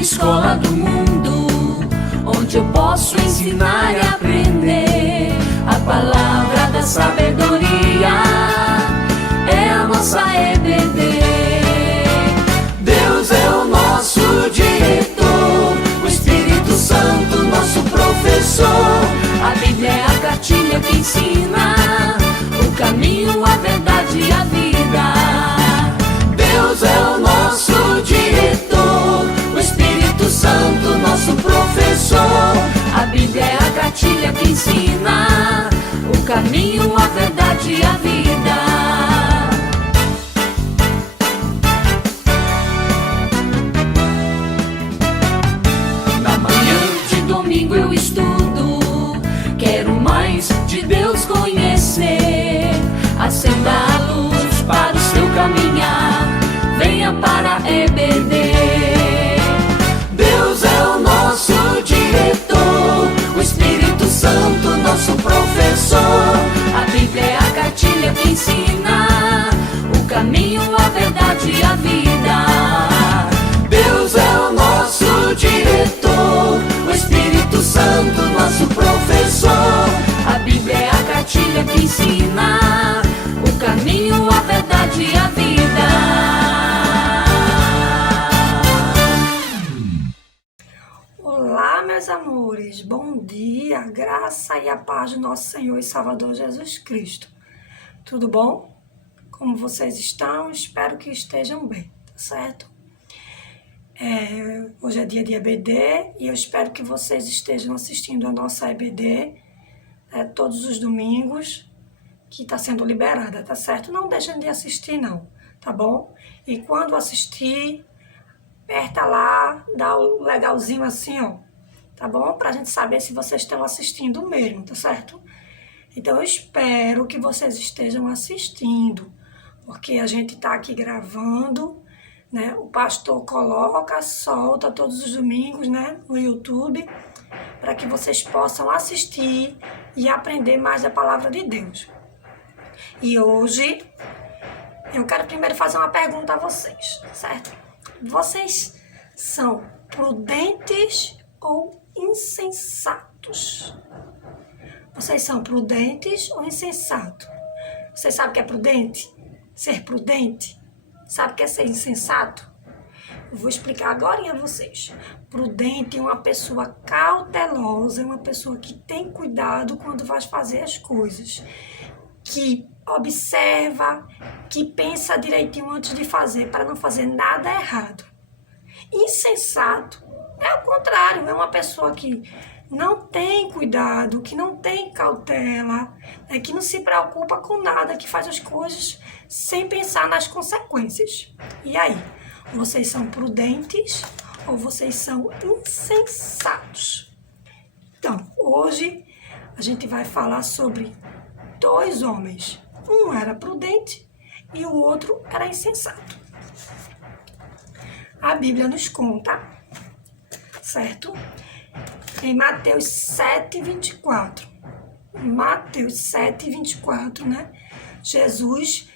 Escola do mundo, onde eu posso ensinar e aprender a palavra da sabedoria, é a nossa EBD. Deus é o nosso diretor, o Espírito Santo nosso professor. A Bíblia é a cartilha que ensina o caminho, a verdade e a vida. Deus é o nosso diretor, o Espírito Santo nosso professor. A Bíblia é a cartilha que ensina o caminho, a verdade e a vida. Na manhã de domingo eu estudo, quero mais de Deus conhecer. Acenda a luz para o seu caminhar, venha para a EBD. Deus é o nosso diretor, o Espírito Santo nosso professor. A Bíblia é a cartilha que ensina o caminho, a verdade e a vida. Deus é o nosso diretor, o Espírito Santo nosso professor. A Bíblia é a cartilha que ensina o caminho, a verdade e a vida. Olá, meus amores, bom dia, graça e a paz do nosso Senhor e Salvador Jesus Cristo. Tudo bom? Como vocês estão? Espero que estejam bem, tá certo? Hoje é dia de EBD e eu espero que vocês estejam assistindo a nossa EBD todos os domingos, que está sendo liberada, tá certo? Não deixem de assistir não, tá bom? E quando assistir, aperta lá, dá o legalzinho assim, ó, tá bom? Pra gente saber se vocês estão assistindo mesmo, tá certo? Então eu espero que vocês estejam assistindo, porque a gente tá aqui gravando, né? O pastor coloca, solta todos os domingos, né? No YouTube, para que vocês possam assistir e aprender mais da palavra de Deus. E hoje eu quero primeiro fazer uma pergunta a vocês, certo? Vocês são prudentes ou insensatos? Vocês são prudentes ou insensatos? Vocês sabem o que é prudente? Ser prudente? Sabe o que é ser insensato? Eu vou explicar agora a vocês. Prudente é uma pessoa cautelosa, é uma pessoa que tem cuidado quando vai fazer as coisas, que observa, que pensa direitinho antes de fazer, para não fazer nada errado. Insensato é o contrário, é uma pessoa que não tem cuidado, que não tem cautela, que não se preocupa com nada, que faz as coisas sem pensar nas consequências. E aí, vocês são prudentes ou vocês são insensatos? Então, hoje a gente vai falar sobre dois homens. Um era prudente e o outro era insensato. A Bíblia nos conta, certo? Em Mateus 7:24. Mateus 7:24, né? Jesus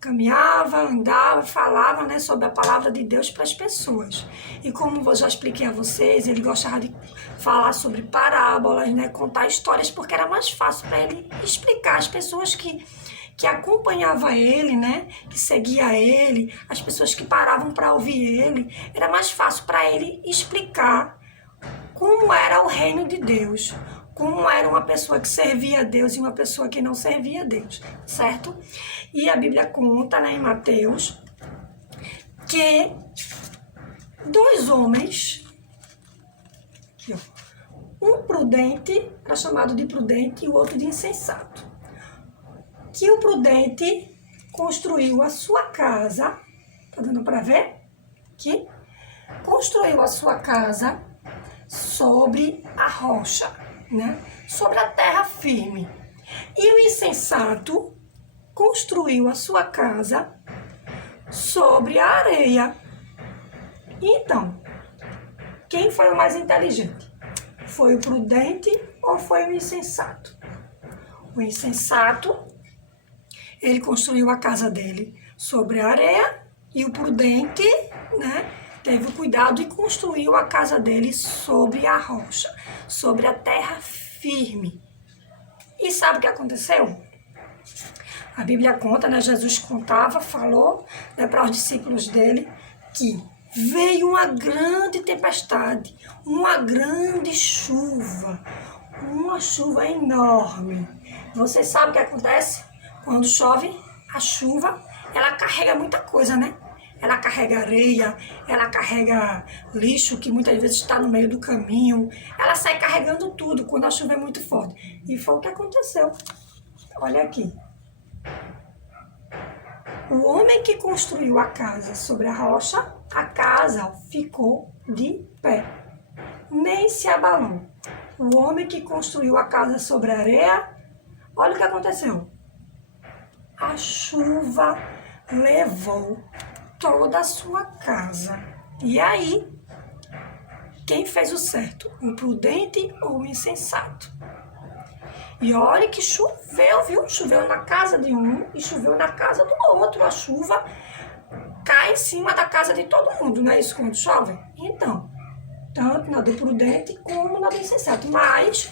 caminhava, andava, falava, né, sobre a palavra de Deus para as pessoas. E como eu já expliquei a vocês, ele gostava de falar sobre parábolas, né, contar histórias, porque era mais fácil para ele explicar às pessoas que acompanhavam ele, né, que seguia ele, as pessoas que paravam para ouvir ele. Era mais fácil para ele explicar como era o reino de Deus, como era uma pessoa que servia a Deus e uma pessoa que não servia a Deus, certo? E a Bíblia conta, né, em Mateus, que dois homens, aqui, ó, um prudente, era chamado de prudente, e o outro de insensato. Que o prudente construiu a sua casa, tá dando para ver? Aqui. Construiu a sua casa sobre a rocha, né? Sobre a terra firme. E o insensato construiu a sua casa sobre a areia. Então, quem foi o mais inteligente? Foi o prudente ou foi o insensato? O insensato, ele construiu a casa dele sobre a areia, e o prudente, né, teve o cuidado e construiu a casa dele sobre a rocha, sobre a terra firme. E sabe o que aconteceu? A Bíblia conta, né, Jesus contava, falou, né, para os discípulos dele que veio uma grande tempestade, uma grande chuva, uma chuva enorme. Você sabe o que acontece? Quando chove, a chuva, ela carrega muita coisa, né? Ela carrega areia, ela carrega lixo que muitas vezes está no meio do caminho. Ela sai carregando tudo quando a chuva é muito forte. E foi o que aconteceu. Olha aqui. O homem que construiu a casa sobre a rocha, a casa ficou de pé. Nem se abalou. O homem que construiu a casa sobre a areia, olha o que aconteceu. A chuva levou toda a sua casa. E aí, quem fez o certo? O prudente ou o insensato? E olha que choveu, viu? Choveu na casa de um e choveu na casa do outro. A chuva cai em cima da casa de todo mundo, não é isso quando chove? Então, tanto na do prudente como na do insensato. Mas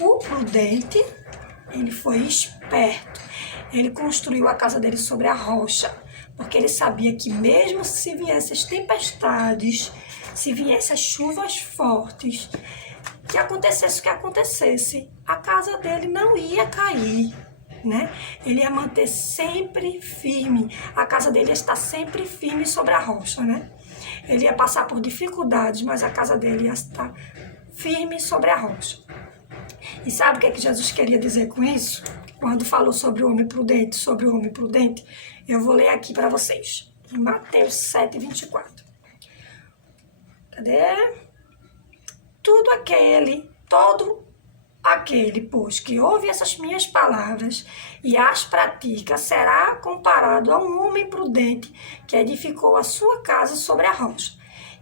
o prudente, ele foi esperto. Ele construiu a casa dele sobre a rocha, porque ele sabia que mesmo se viessem as tempestades, se viessem as chuvas fortes, que acontecesse o que acontecesse, a casa dele não ia cair, né? Ele ia manter sempre firme, a casa dele ia estar sempre firme sobre a rocha, né? Ele ia passar por dificuldades, mas a casa dele ia estar firme sobre a rocha. E sabe o que é que Jesus queria dizer com isso? Quando falou sobre o homem prudente, eu vou ler aqui para vocês. Em Mateus 7, 24. Cadê? Todo aquele, pois, que ouve essas minhas palavras e as pratica, será comparado a um homem prudente que edificou a sua casa sobre a rocha.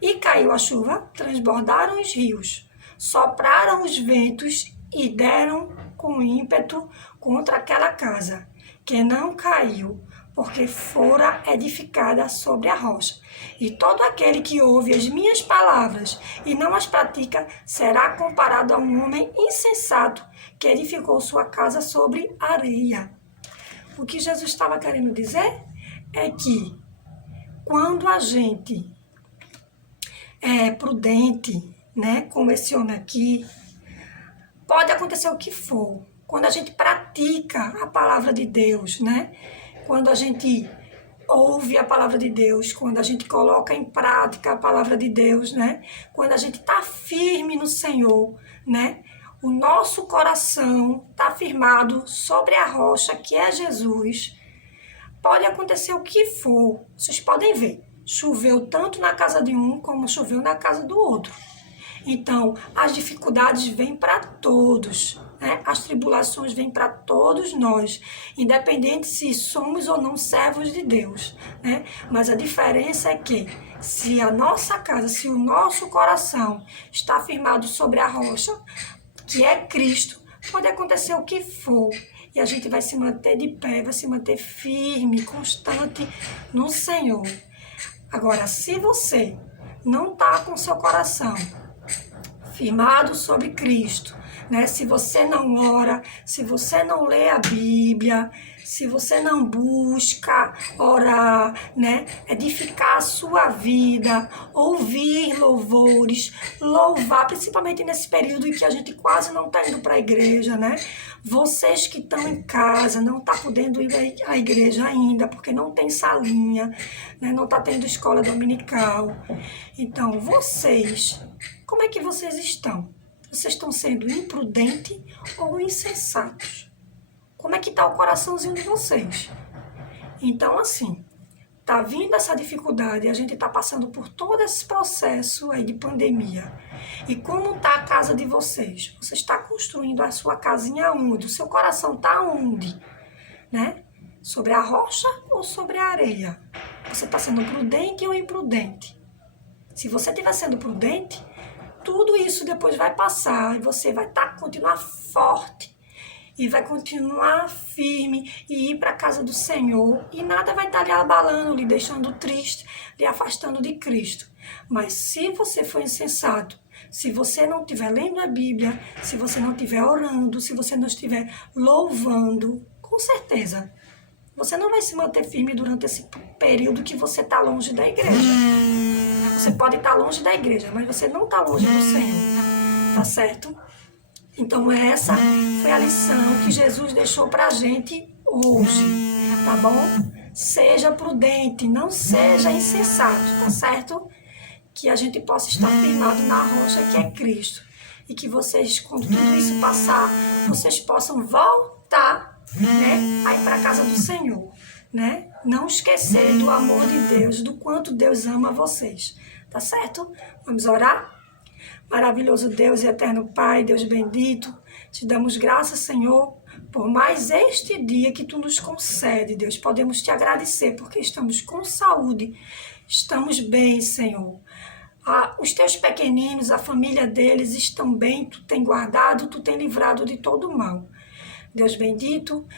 E caiu a chuva, transbordaram os rios, sopraram os ventos e deram com ímpeto contra aquela casa, que não caiu, porque fora edificada sobre a rocha. E todo aquele que ouve as minhas palavras e não as pratica, será comparado a um homem insensato, que edificou sua casa sobre areia. O que Jesus estava querendo dizer é que quando a gente é prudente, né, como esse homem aqui, pode acontecer o que for. Quando a gente pratica a palavra de Deus, né? Quando a gente ouve a palavra de Deus, quando a gente coloca em prática a palavra de Deus, né? Quando a gente está firme no Senhor, né? O nosso coração está firmado sobre a rocha que é Jesus. Pode acontecer o que for. Vocês podem ver. Choveu tanto na casa de um como choveu na casa do outro. Então, as dificuldades vêm para todos, né? As tribulações vêm para todos nós, independente se somos ou não servos de Deus, né? Mas a diferença é que se a nossa casa, se o nosso coração está firmado sobre a rocha, que é Cristo, pode acontecer o que for, e a gente vai se manter de pé, vai se manter firme, constante no Senhor. Agora, se você não está com seu coração firmado sobre Cristo, né? Se você não ora, se você não lê a Bíblia, se você não busca orar, né? Edificar a sua vida, ouvir louvores, louvar, principalmente nesse período em que a gente quase não está indo para a igreja, né? Vocês que estão em casa, não estão podendo ir à igreja ainda, porque não tem salinha, né? Não está tendo escola dominical. Então, vocês, como é que vocês estão? Vocês estão sendo imprudentes ou insensatos? Como é que está o coraçãozinho de vocês? Então, assim, tá vindo essa dificuldade, a gente tá passando por todo esse processo aí de pandemia. E como tá a casa de vocês? Você está construindo a sua casinha onde? O seu coração tá onde? Né? Sobre a rocha ou sobre a areia? Você está sendo prudente ou imprudente? Se você estiver sendo prudente, tudo isso depois vai passar e você vai continuar forte e vai continuar firme e ir para a casa do Senhor e nada vai estar lhe abalando, lhe deixando triste, lhe afastando de Cristo. Mas se você for insensato, se você não estiver lendo a Bíblia, se você não estiver orando, se você não estiver louvando, com certeza, você não vai se manter firme durante esse período que você está longe da igreja. Você pode estar longe da igreja, mas você não está longe do Senhor, tá certo? Então essa foi a lição que Jesus deixou pra gente hoje, tá bom? Seja prudente, não seja insensato, tá certo? Que a gente possa estar firmado na rocha que é Cristo. E que vocês, quando tudo isso passar, vocês possam voltar, né, aí para a casa do Senhor, né? Não esquecer do amor de Deus, do quanto Deus ama vocês, tá certo? Vamos orar? Maravilhoso Deus e eterno Pai, Deus bendito, te damos graças, Senhor, por mais este dia que Tu nos concede, Deus. Podemos Te agradecer porque estamos com saúde, estamos bem, Senhor. Os Teus pequeninos, a família deles estão bem, Tu tem guardado, Tu tem livrado de todo mal. Deus bendito,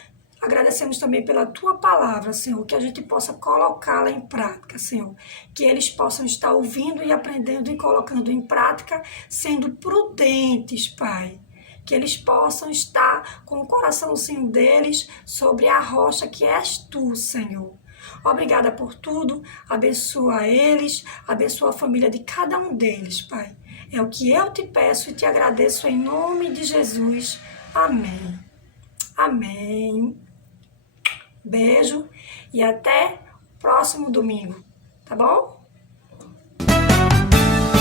agradecemos também pela Tua palavra, Senhor, que a gente possa colocá-la em prática, Senhor. Que eles possam estar ouvindo e aprendendo e colocando em prática, sendo prudentes, Pai. Que eles possam estar com o coraçãozinho deles sobre a rocha que és Tu, Senhor. Obrigada por tudo, abençoa eles, abençoa a família de cada um deles, Pai. É o que eu te peço e te agradeço em nome de Jesus. Amém. Amém. Beijo e até o próximo domingo, tá bom?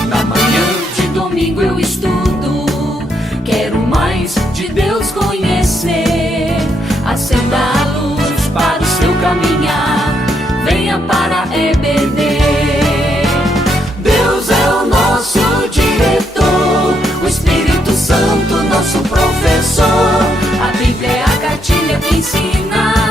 Na manhã de domingo eu estudo, quero mais de Deus conhecer. Acenda a luz para o seu caminhar, venha para a EBD. Deus é o nosso diretor, o Espírito Santo nosso professor. A Bíblia é a cartilha que ensina